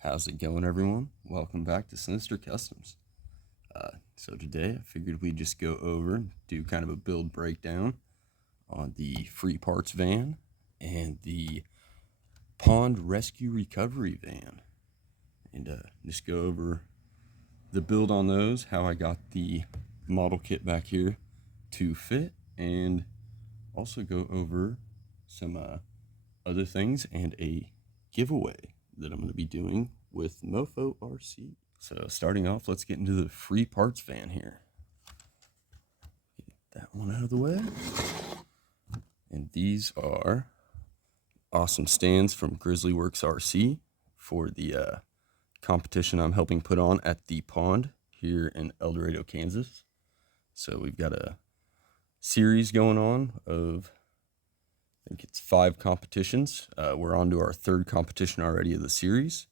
How's it going, everyone? Welcome back to Sinister Customs. So today I figured we'd just go over and do kind of a build breakdown on the free parts van and the pond rescue recovery van, and just go over the build on those, how I got the model kit back here to fit, and also go over some other things and a giveaway that I'm going to be doing with MOFO RC. So starting off, let's get into the free parts van here. Get that one out of the way. And these are awesome stands from Grizzly Works RC for the competition I'm helping put on at the pond here in El Dorado, Kansas. So we've got a series going on of, I think it's 5 competitions. We're on to our 3rd competition already of the series.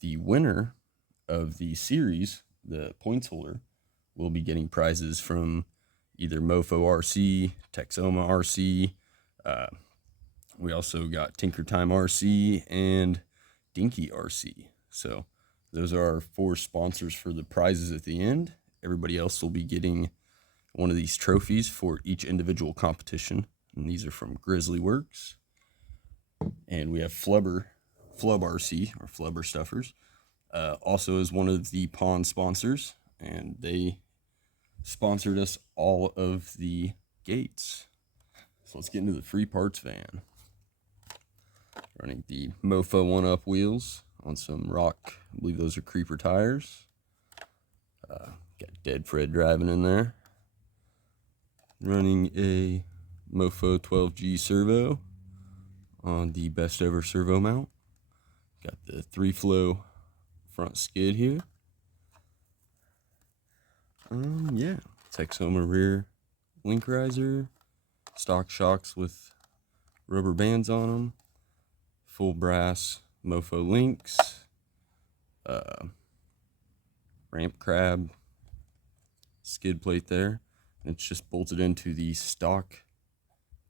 The winner of the series, the points holder, will be getting prizes from either MOFO RC, Texoma RC. We also got Tinker Time RC and Dinky RC. So those are our 4 sponsors for the prizes at the end. Everybody else will be getting one of these trophies for each individual competition. And these are from Grizzly Works. And we have Flub RC, or Flubber Stuffers, also is one of the pond sponsors, and they sponsored us all of the gates. So let's get into the free parts van. Running the MOFO 1-up wheels on some rock, I believe those are creeper tires. Got Dead Fred driving in there. Running a MOFO 12G servo on the best ever servo mount. Got the 3-flow front skid here. Yeah, Texoma rear link riser, stock shocks with rubber bands on them, full brass MOFO links, ramp crab skid plate there. And it's just bolted into the stock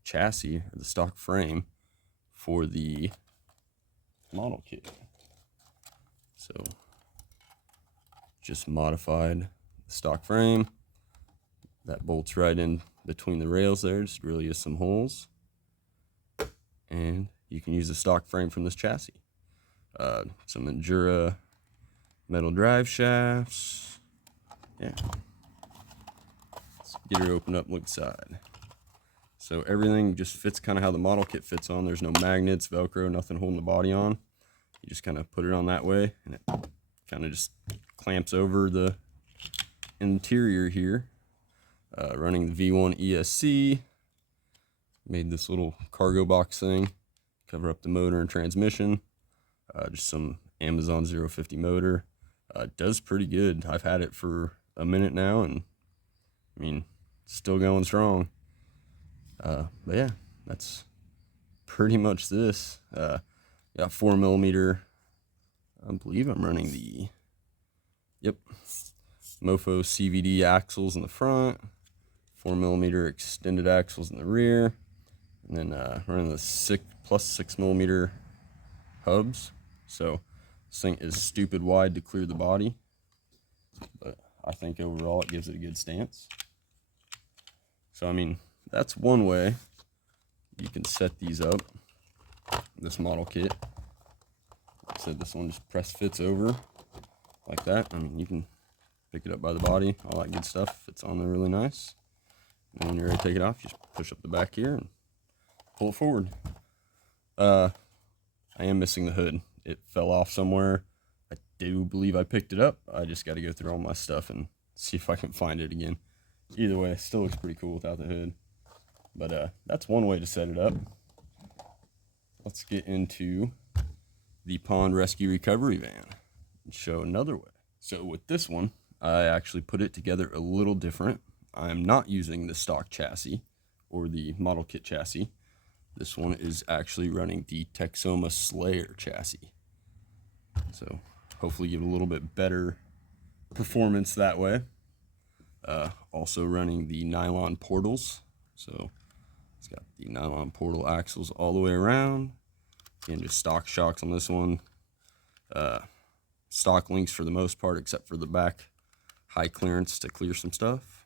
chassis, or the stock frame, for the model kit. So just modified the stock frame. That bolts right in between the rails there, just really is some holes. And you can use the stock frame from this chassis. Some Endura metal drive shafts. Yeah. Let's get her opened up, look inside. So everything just fits kind of how the model kit fits on. There's no magnets, Velcro, nothing holding the body on. You just kind of put it on that way, and it kind of just clamps over the interior here. Running the V1 ESC. Made this little cargo box thing, cover up the motor and transmission. Just some Amazon 050 motor. Does pretty good. I've had it for a minute now, and I mean, still going strong. But yeah, that's pretty much this. Got 4mm. I believe I'm running the MOFO CVD axles in the front, 4mm extended axles in the rear, and then running the 6+6mm hubs. So this thing is stupid wide to clear the body, but I think overall it gives it a good stance. So I mean, that's one way you can set these up, this model kit. Like I said, this one just press fits over like that. I mean, you can pick it up by the body, all that good stuff. Fits on there really nice. And when you're ready to take it off, just push up the back here and pull it forward. I am missing the hood. It fell off somewhere. I do believe I picked it up. I just got to go through all my stuff and see if I can find it again. Either way, it still looks pretty cool without the hood. But that's one way to set it up. Let's get into the pond rescue recovery van and show another way. So with this one, I actually put it together a little different. I'm not using the stock chassis or the model kit chassis. This one is actually running the Texoma Slayer chassis. So hopefully give it a little bit better performance that way. Also running the nylon portals. So it's got the nylon portal axles all the way around. Again, just stock shocks on this one. stock links for the most part, except for the back high clearance to clear some stuff.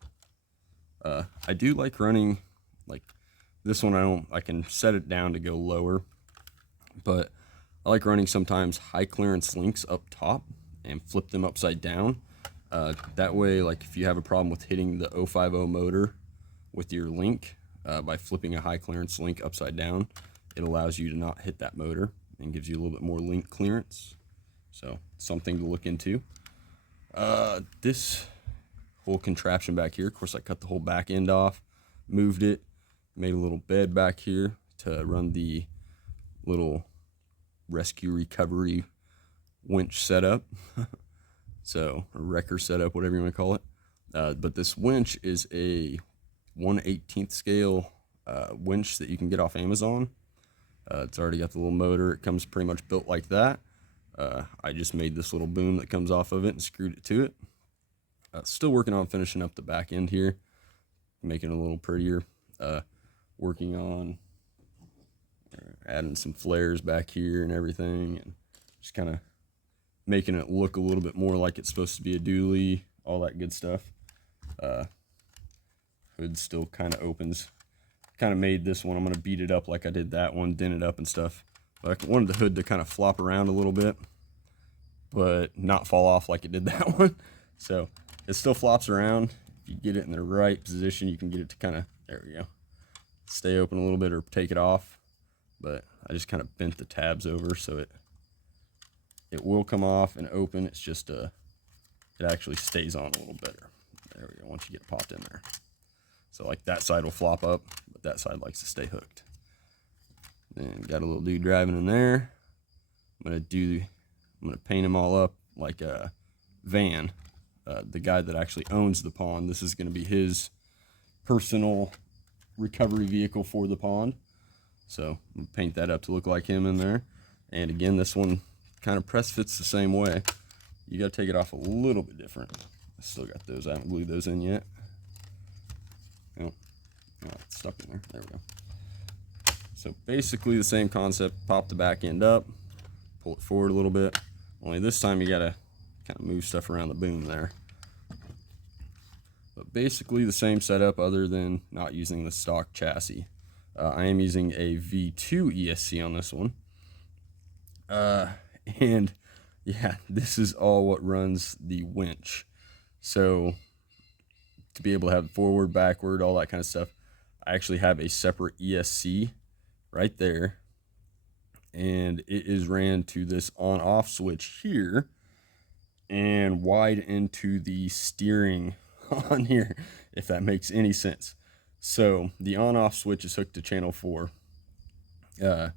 I do like running, like this one I can set it down to go lower, but I like running sometimes high clearance links up top and flip them upside down. That way, like if you have a problem with hitting the 050 motor with your link, by flipping a high clearance link upside down, it allows you to not hit that motor and gives you a little bit more link clearance. So something to look into. This whole contraption back here, of course I cut the whole back end off, moved it, made a little bed back here to run the little rescue recovery winch setup. So a wrecker setup, whatever you want to call it. But this winch is a 1/18 scale winch that you can get off Amazon. It's already got the little motor. It comes pretty much built like that. I just made this little boom that comes off of it and screwed it to it. Still working on finishing up the back end here, making it a little prettier. Working on adding some flares back here and everything, and just kind of making it look a little bit more like it's supposed to be a dually, all that good stuff. Hood still kind of opens. Kind of made this one, I'm going to beat it up like I did that one, dent it up and stuff. But I wanted the hood to kind of flop around a little bit, but not fall off like it did that one. So it still flops around. If you get it in the right position, you can get it to kind of, there we go, stay open a little bit or take it off. But I just kind of bent the tabs over so it will come off and open. It's just it actually stays on a little better. There we go, once you get it popped in there. So like that side will flop up, but that side likes to stay hooked. Then got a little dude driving in there. I'm gonna paint him all up like a van. The guy that actually owns the pond, this is gonna be his personal recovery vehicle for the pond. So I'm gonna paint that up to look like him in there. And again, this one kind of press fits the same way. You gotta take it off a little bit different. I still got those, I haven't glued those in yet. Oh, it's stuck in there. There we go. So basically the same concept. Pop the back end up, pull it forward a little bit. Only this time you gotta kind of move stuff around the boom there. But basically the same setup, other than not using the stock chassis. I am using a V2 ESC on this one. And yeah, this is all what runs the winch. So to be able to have forward, backward, all that kind of stuff, I actually have a separate ESC right there, and it is ran to this on-off switch here and wired into the steering on here, if that makes any sense. So the on-off switch is hooked to channel 4, so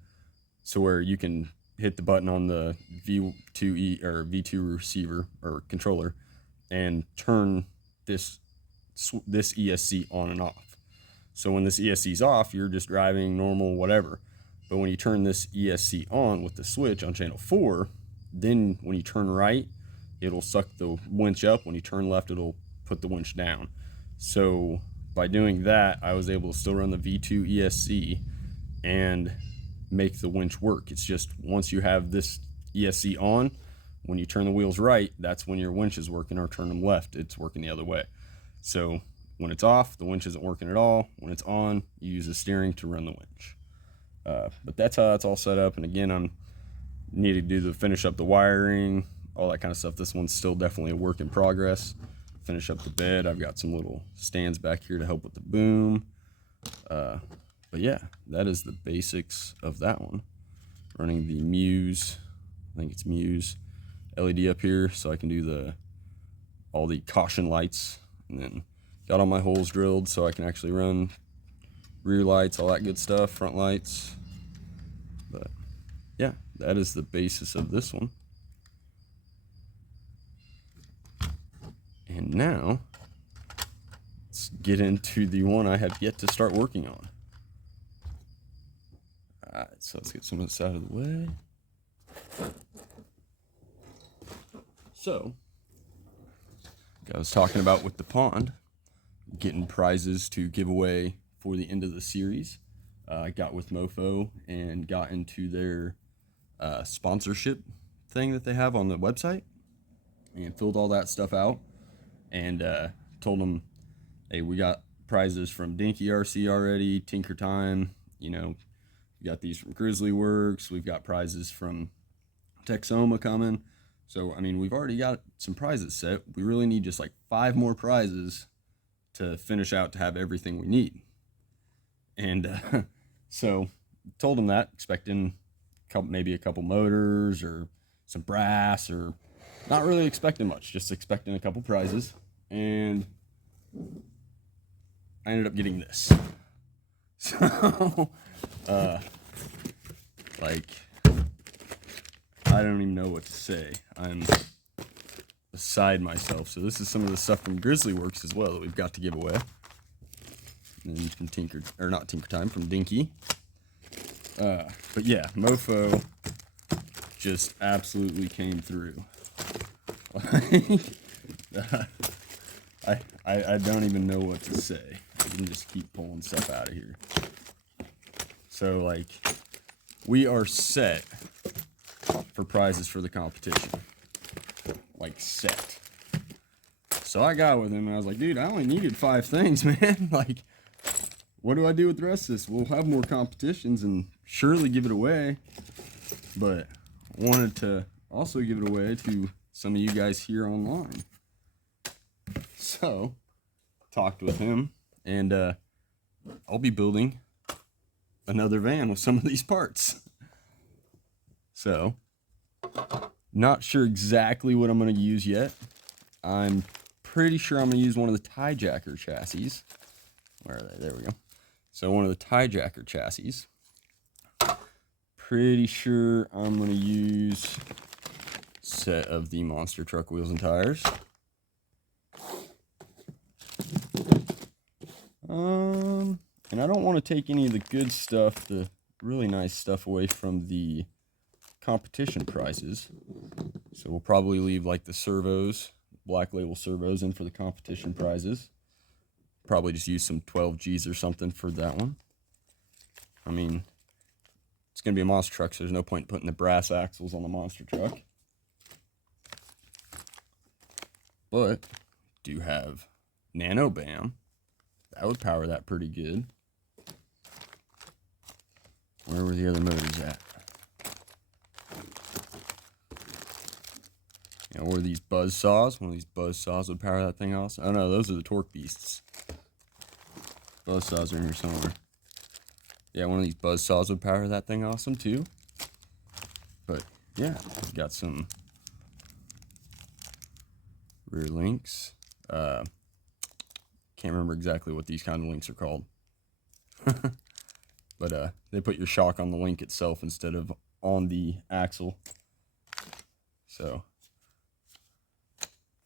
where you can hit the button on the V2 or V2 receiver or controller and turn this ESC on and off. So when this ESC is off, you're just driving normal, whatever. But when you turn this ESC on with the switch on channel 4, then when you turn right, it'll suck the winch up. When you turn left, it'll put the winch down. So by doing that, I was able to still run the V2 ESC and make the winch work. It's just once you have this ESC on, when you turn the wheels right, that's when your winch is working, or turn them left, it's working the other way. So when it's off, the winch isn't working at all. When it's on, you use the steering to run the winch. But that's how it's all set up. And again, I'm needing to finish up the wiring, all that kind of stuff. This one's still definitely a work in progress. Finish up the bed. I've got some little stands back here to help with the boom. But yeah, that is the basics of that one. Running the Muse, I think it's Muse LED up here, so I can do all the caution lights. And then got all my holes drilled so I can actually run rear lights, all that good stuff, front lights. But yeah, that is the basis of this one. And now let's get into the one I have yet to start working on. Alright, so let's get some of this out of the way. So, like I was talking about with the pond, getting prizes to give away for the end of the series. I got with MOFO and got into their sponsorship thing that they have on the website and filled all that stuff out and told them, hey, we got prizes from Dinky RC already, Tinker Time, you know, we got these from Grizzly Works, we've got prizes from Texoma coming. So, I mean, we've already got some prizes set. We really need just like 5 more prizes to finish out to have everything we need. And so told them that, expecting maybe a couple motors or some brass, or not really expecting much, just expecting a couple prizes. And I ended up getting this. So, like, I don't even know what to say. I'm beside myself. So this is some of the stuff from Grizzly Works as well that we've got to give away. And from not Tinker Time, from Dinky. But yeah, MOFO just absolutely came through. I don't even know what to say. I can just keep pulling stuff out of here. So, like, we are set for prizes for the competition. Like, set. So I got with him and I was like, dude, I only needed 5 things, man. Like, what do I do with the rest of this? We'll have more competitions and surely give it away. But I wanted to also give it away to some of you guys here online. So, talked with him, and I'll be building another van with some of these parts. So, not sure exactly what I'm going to use yet. I'm pretty sure I'm going to use one of the tie jacker chassis. Where are they? There we go. So one of the tie jacker chassis. Pretty sure I'm going to use a set of the monster truck wheels and tires. And I don't want to take any of the good stuff, the really nice stuff, away from the competition prizes. So we'll probably leave like the servos, black label servos, in for the competition prizes. Probably just use some 12Gs or something for that one. I mean, it's going to be a monster truck, so there's no point in putting the brass axles on the monster truck. But do have Nano Bam. That would power that pretty good. Where were the other motors at? You know, or these buzz saws. One of these buzz saws would power that thing also. Oh no, those are the torque beasts. Buzz saws are in here somewhere. Yeah, one of these buzz saws would power that thing awesome too. But yeah, we've got some rear links. Can't remember exactly what these kind of links are called. But they put your shock on the link itself instead of on the axle. So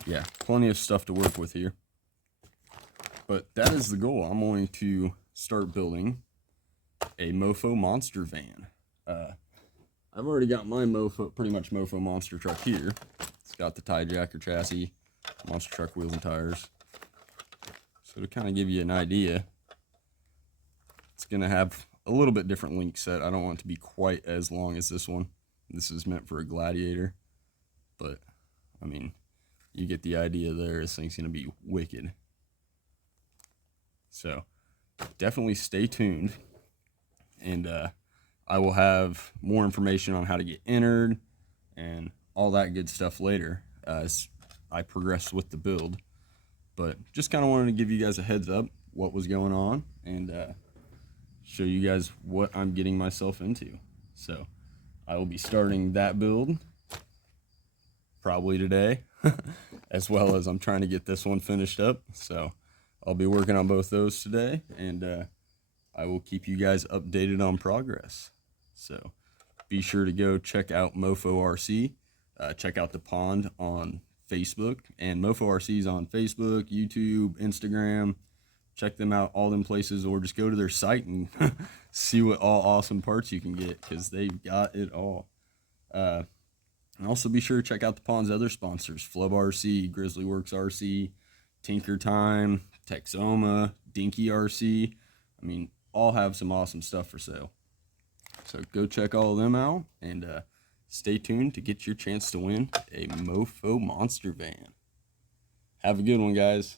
yeah, plenty of stuff to work with here. But that is the goal. I'm going to start building a MOFO monster van. I've already got my MOFO, pretty much MOFO monster truck here. It's got the tie jacker chassis, monster truck wheels and tires. So to kind of give you an idea, it's going to have a little bit different link set. I don't want it to be quite as long as this one. This is meant for a Gladiator. But, I mean, you get the idea there. This thing's going to be wicked. So, definitely stay tuned. And I will have more information on how to get entered and all that good stuff later as I progress with the build. But just kind of wanted to give you guys a heads up what was going on and show you guys what I'm getting myself into. So I will be starting that build probably today, as well as I'm trying to get this one finished up. So I'll be working on both those today, and I will keep you guys updated on progress. So be sure to go check out MOFO RC. Check out the pond on Facebook, and MOFO RC is on Facebook, YouTube, Instagram. Check them out, all them places, or just go to their site and see what all awesome parts you can get, because they've got it all. And also be sure to check out the pond's other sponsors: Flub RC, Grizzly Works RC, Tinker Time, Texoma, Dinky RC. I mean, all have some awesome stuff for sale. So go check all of them out, and stay tuned to get your chance to win a MOFO monster van. Have a good one, guys.